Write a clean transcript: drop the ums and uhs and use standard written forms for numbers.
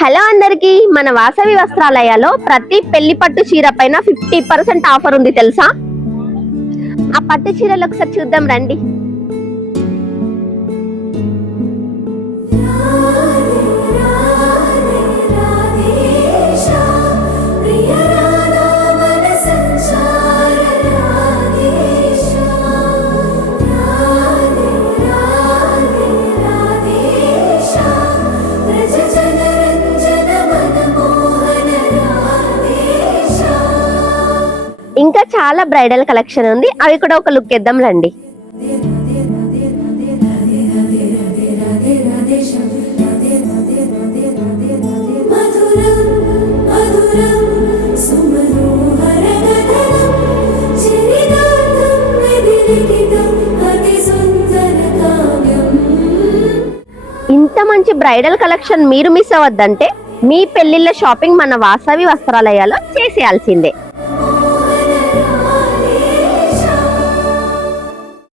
Hello అందరికి, మన వాసవి వస్త్రాలయాలో ప్రతి పెళ్లి పట్టు చీర పైన 50% ఆఫర్ ఉంది తెలుసా? ఆ పట్టు చీరలు ఒకసారి చూద్దాం రండి. ఇంకా చాలా బ్రైడల్ కలెక్షన్ ఉంది, అవి కూడా ఒక లుక్ ఇద్దాం రండి. ఇంత మంచి బ్రైడల్ కలెక్షన్ మీరు మిస్ అవ్వద్దంటే మీ పెళ్లిళ్ళ షాపింగ్ మన వాసవి వస్త్రాలయాలో చేసేయాల్సిందే.